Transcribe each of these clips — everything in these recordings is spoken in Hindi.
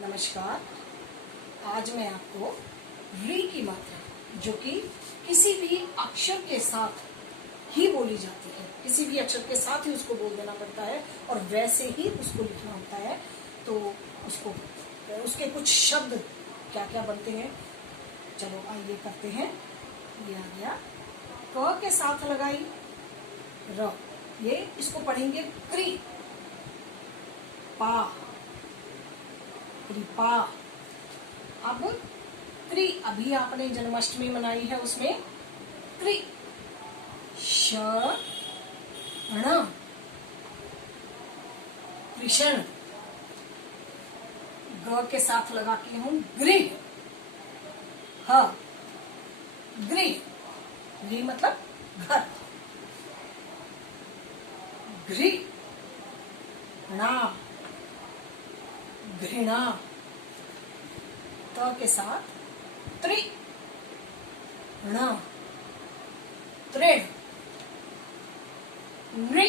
नमस्कार। आज मैं आपको री की मात्रा, जो कि किसी भी अक्षर के साथ ही बोली जाती है, किसी भी अक्षर के साथ ही उसको बोल देना पड़ता है और वैसे ही उसको लिखना होता है। तो उसके कुछ शब्द क्या क्या बनते हैं, चलो आइए करते हैं। ये आ गया, क के साथ लगाई र, ये इसको पढ़ेंगे क्री पा, कृपा। अब त्रि, अभी आपने जन्माष्टमी मनाई है, उसमें त्रि शण, कृष्ण। ग के साथ लगाती हूं गृह, ह गृह, गृह मतलब घर, गृह ना, घृणा। त के साथ त्रि ण, तृण, नृ,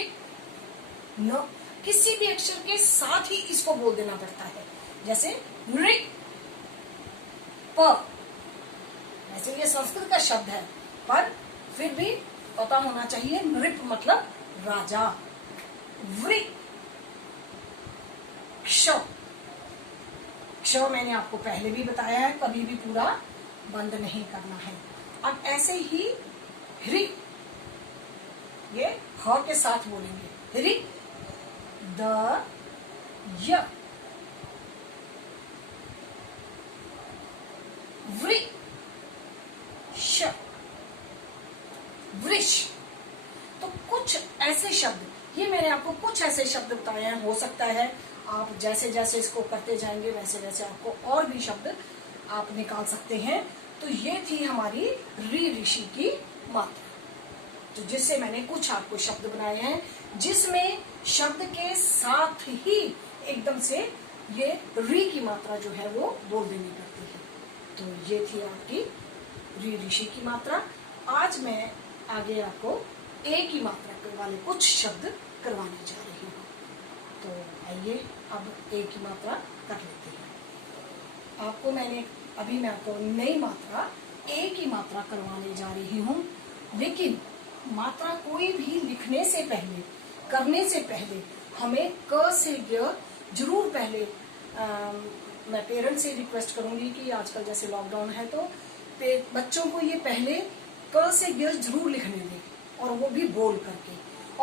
न। किसी भी अक्षर के साथ ही इसको बोल देना पड़ता है, जैसे नृ प। वैसे ये संस्कृत का शब्द है, पर फिर भी पता होना चाहिए, नृप मतलब राजा। वृ, क्ष, क्ष मैंने आपको पहले भी बताया है, कभी भी पूरा बंद नहीं करना है। अब ऐसे ही ह्री, ये ह के साथ बोलेंगे, ह्री द य, वृ श, वृष। तो कुछ ऐसे शब्द, ये मैंने आपको कुछ ऐसे शब्द बताए हैं। हो सकता है आप जैसे जैसे इसको करते जाएंगे वैसे वैसे आपको और भी शब्द आप निकाल सकते हैं। तो ये थी हमारी री ऋषि की मात्रा, तो जिससे मैंने कुछ आपको शब्द बनाए हैं, जिसमें शब्द के साथ ही एकदम से ये री की मात्रा जो है वो बोल देनी पड़ती है। तो ये थी आपकी री ऋषि की मात्रा। आज मैं आगे आपको ए की मात्रा वाले कुछ शब्द करवाने जा रही हूँ। तो आइए अब ए की मात्रा कर लेते हैं। मैं आपको नई मात्रा ए की मात्रा करवाने जा रही हूँ, लेकिन मात्रा कोई भी लिखने से पहले, करने से पहले हमें क से ग जरूर पहले मैं पेरेंट्स से रिक्वेस्ट करूंगी कि आजकल जैसे लॉकडाउन है तो बच्चों को ये पहले क से ग जरूर लिखने दें, और वो भी बोल करके,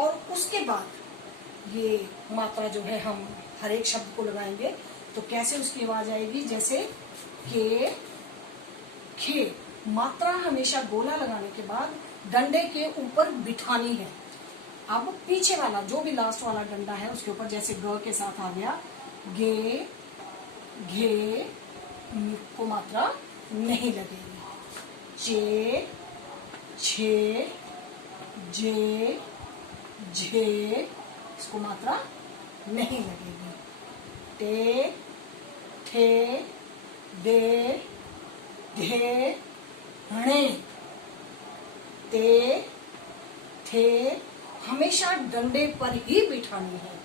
और उसके बाद ये मात्रा जो है हम हर एक शब्द को लगाएंगे। तो कैसे उसकी आवाज आएगी, जैसे के, खे। मात्रा हमेशा गोला लगाने के बाद डंडे के ऊपर बिठानी है। अब पीछे वाला जो भी लास्ट वाला डंडा है उसके ऊपर, जैसे ग के साथ आ गया, गे, घे को मात्रा नहीं लगेगी। चे, छे, जे, झे, इसको मात्रा नहीं लगेगी। टे, ठे, दे, ढे, णे, ते, थे हमेशा डंडे पर ही बिठानी है।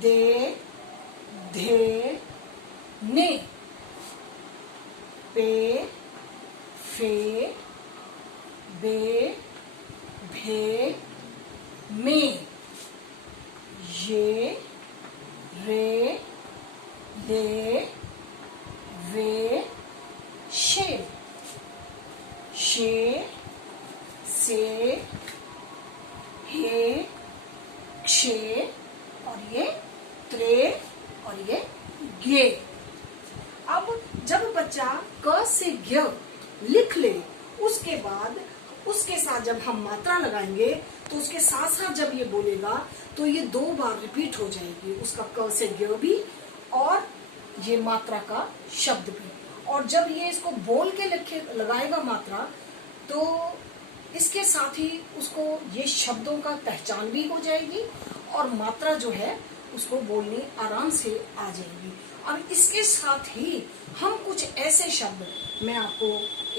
दे, धे, ने, पे, फे, बे, भे, में, ये, रे, ले, वे, शे, शे, से, हे, क्षे, और ये त्रे, और ये गे। अब जब बच्चा क से ज्ञ लिख ले, उसके बाद उसके साथ जब हम मात्रा लगाएंगे तो उसके साथ साथ जब ये बोलेगा तो ये 2 बार रिपीट हो जाएगी, उसका क से ज्ञ भी और ये मात्रा का शब्द भी। और जब ये इसको बोल के लगाएगा मात्रा, तो इसके साथ ही उसको ये शब्दों का पहचान भी हो जाएगी और मात्रा जो है उसको बोलनी आराम से आ जाएगी। और इसके साथ ही हम कुछ ऐसे शब्द मैं आपको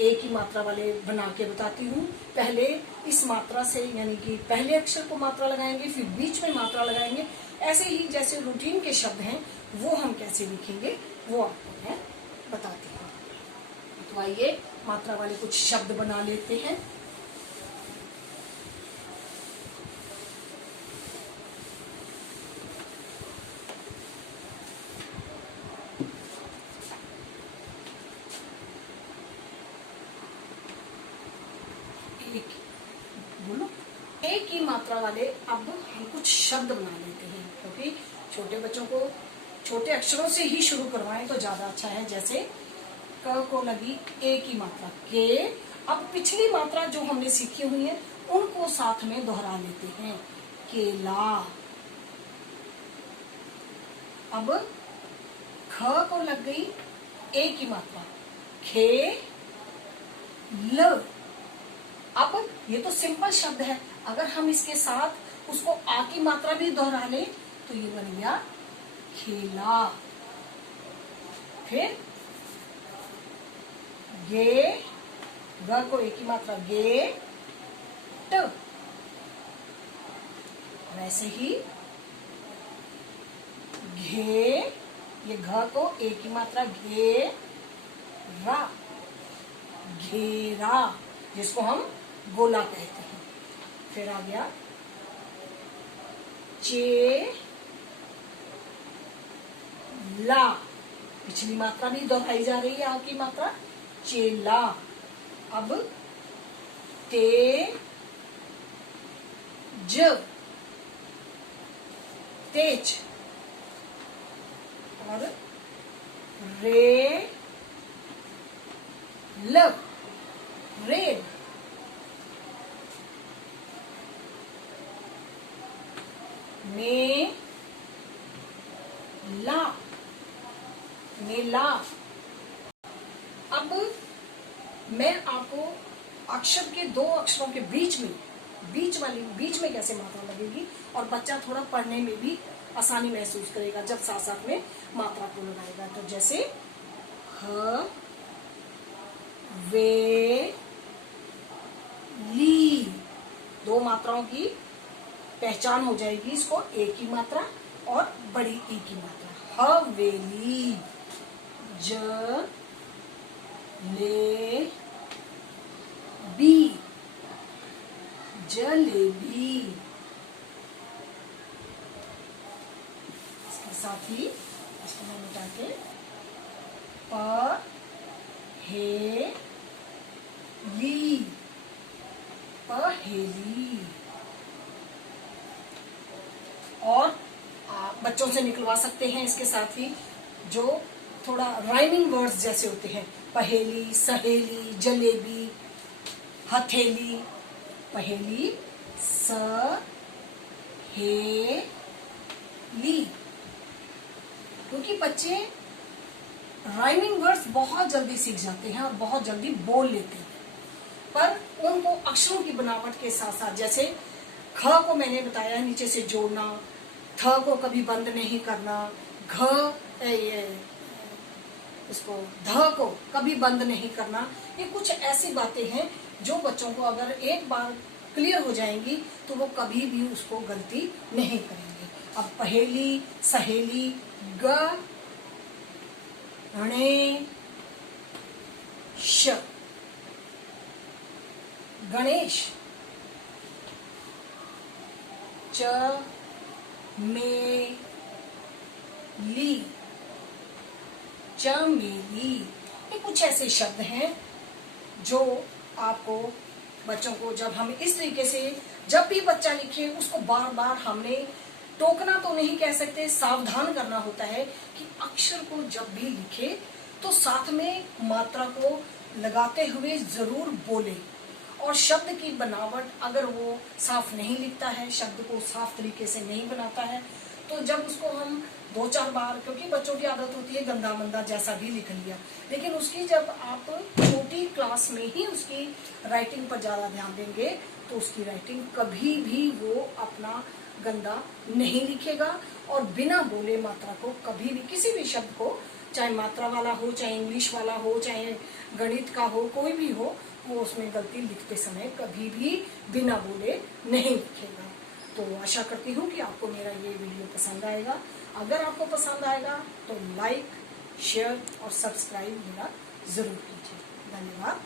ए की मात्रा वाले बना के बताती हूँ। पहले इस मात्रा से, यानी कि पहले अक्षर को मात्रा लगाएंगे, फिर बीच में मात्रा लगाएंगे। ऐसे ही जैसे रूटीन के शब्द हैं वो हम कैसे लिखेंगे वो आपको मैं बताती हूँ। तो आइए मात्रा वाले कुछ शब्द बना लेते हैं। एक, बोलो, एक ही मात्रा वाले अब हम कुछ शब्द बना लेते हैं, क्योंकि छोटे बच्चों को छोटे अक्षरों से ही शुरू करवाएं तो ज्यादा अच्छा है। जैसे क को लगी एक ही मात्रा के, अब पिछली मात्रा जो हमने सीखी हुई है उनको साथ में दोहरा लेते हैं। केला। अब ख को लग गई एक ही मात्रा, खे ल। अब ये तो सिंपल शब्द है, अगर हम इसके साथ उसको आ की मात्रा भी दोहरा ले तो ये बन गया खेला। फिर गे, ग को एक ही मात्रा गे ट। वैसे ही घे, ये घ को एक ही मात्रा घे रा, घेरा, जिसको हम गोला कहते हैं। फिर आ गया चे ला, पिछली मात्रा भी दोहराई जा रही है आ की मात्रा, चेला। अब ते ज, तेज। और रे ल, रेड। मे ला, मेला। अब मैं आपको अक्षर के दो अक्षरों के बीच में कैसे मात्रा लगेगी और बच्चा थोड़ा पढ़ने में भी आसानी महसूस करेगा जब साथ साथ में मात्रा को लगाएगा। तो जैसे ह वे ली, दो मात्राओं की पहचान हो जाएगी इसको, एक ही मात्रा और बड़ी ई की मात्रा। हवेली, ज ले बी, जलेबी। इसके साथ ही इसको मैं मिटा के प हे ली, पहेली। और आप बच्चों से निकलवा सकते हैं इसके साथ ही जो थोड़ा राइमिंग वर्ड्स जैसे होते हैं, पहेली, सहेली, जलेबी, हथेली। पहेली स हे ली, क्योंकि बच्चे राइमिंग वर्ड्स बहुत जल्दी सीख जाते हैं और बहुत जल्दी बोल लेते हैं, पर उनको अक्षरों की बनावट के साथ साथ, जैसे ख को मैंने बताया नीचे से जोड़ना, थ को कभी बंद नहीं करना, घ इसको ध को कभी बंद नहीं करना। ये कुछ ऐसी बातें हैं जो बच्चों को अगर एक बार क्लियर हो जाएंगी तो वो कभी भी उसको गलती नहीं करेंगे। अब पहेली, सहेली, ग गणे श, गणेश। च मे ली, चमेली। ये कुछ ऐसे शब्द हैं जो आपको बच्चों को, जब हम इस तरीके से, जब भी बच्चा लिखे उसको बार बार हमने टोकना तो नहीं कह सकते, सावधान करना होता है कि अक्षर को जब भी लिखे तो साथ में मात्रा को लगाते हुए जरूर बोले। और शब्द की बनावट अगर वो साफ नहीं लिखता है, शब्द को साफ तरीके से नहीं बनाता है, तो जब उसको हम दो चार बार, क्योंकि बच्चों की आदत होती है गंदा मंदा जैसा भी लिख लिया, लेकिन उसकी जब आप छोटी क्लास में ही उसकी राइटिंग पर ज्यादा ध्यान देंगे तो उसकी राइटिंग कभी भी वो अपना गंदा नहीं लिखेगा और बिना बोले मात्रा को कभी भी, किसी भी शब्द को, चाहे मात्रा वाला हो, चाहे इंग्लिश वाला हो, चाहे गणित का हो, कोई भी हो, वो उसमें गलती लिखते समय कभी भी बिना बोले नहीं लिखेगा। तो आशा करती हूँ कि आपको मेरा ये वीडियो पसंद आएगा। अगर आपको पसंद आएगा तो लाइक, शेयर और सब्सक्राइब मेरा जरूर कीजिए। धन्यवाद।